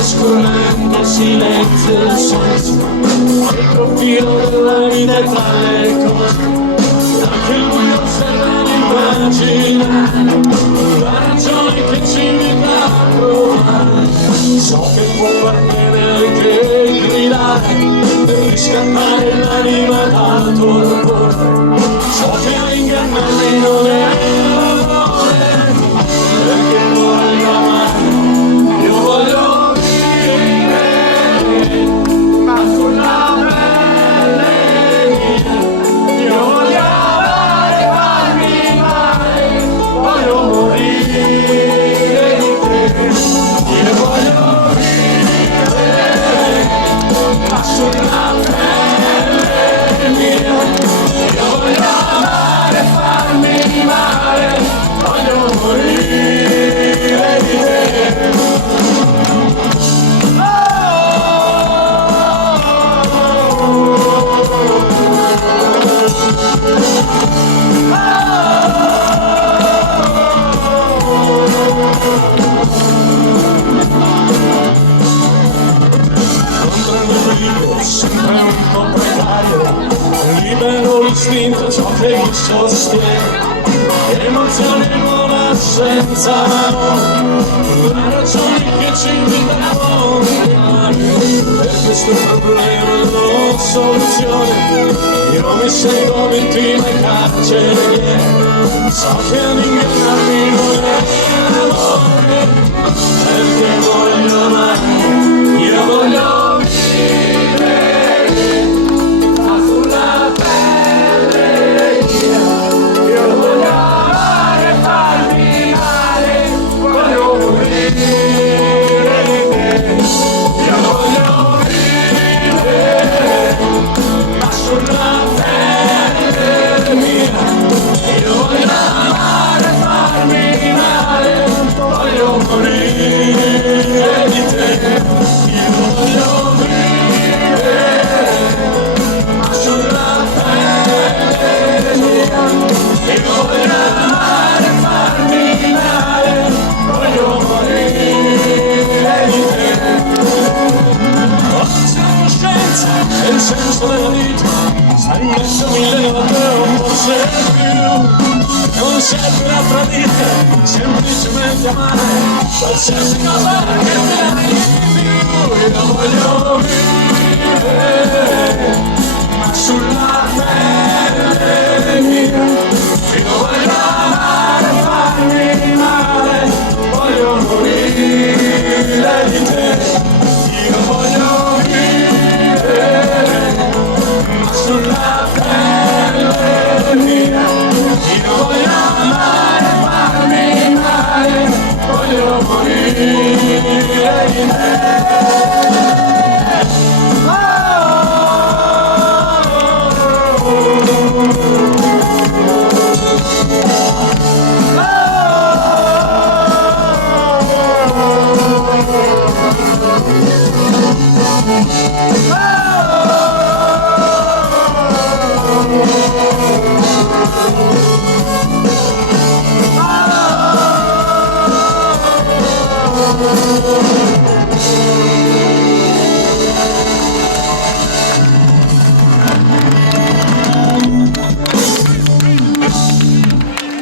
Scorrendo silenzio il senso, il profilo della vita tra le cose, anche il buio serve l'immaginare, la ragione che ci invita a provare. So che può far bene anche gridare, per riscattare l'anima dal torpore. So che ingannarmi non è l'amore, perché voglio amare, io voglio sempre un po' precario, libero l'istinto, ciò che mi sostiene, emozione nuova senza la ragione che ci invita a cambiare. Per questo problema non ho soluzione, io mi sento vittima e carceriere. So che ad ingannarmi non è amore, perché voglio amare, io voglio il senso della vita, sai messo mille volte o forse più. Non serve un'altra vita, semplicemente amare qualsiasi cosa che me la di più. Io voglio vivere, ma sulla pelle mia. Io voglio amare, farmi male, voglio morire di te. Io voglio sulla pelle mia, io voglio amare, farmi male, voglio morire di te.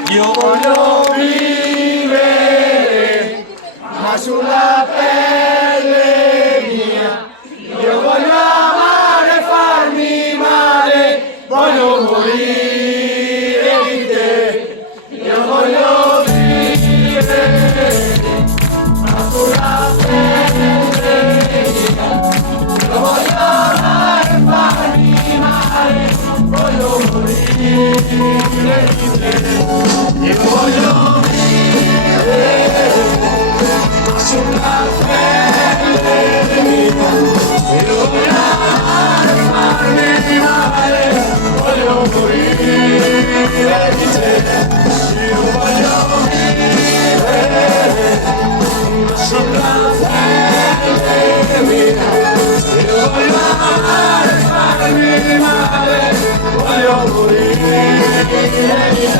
Io voglio vivere, ma sulla pelle mia. Io voglio amare, farmi male, voglio morire di te. Io voglio vivere, ma sulla pelle mia. Io voglio amare, farmi male, voglio morire di te. Io voglio vivere sulla di mare, voglio morire di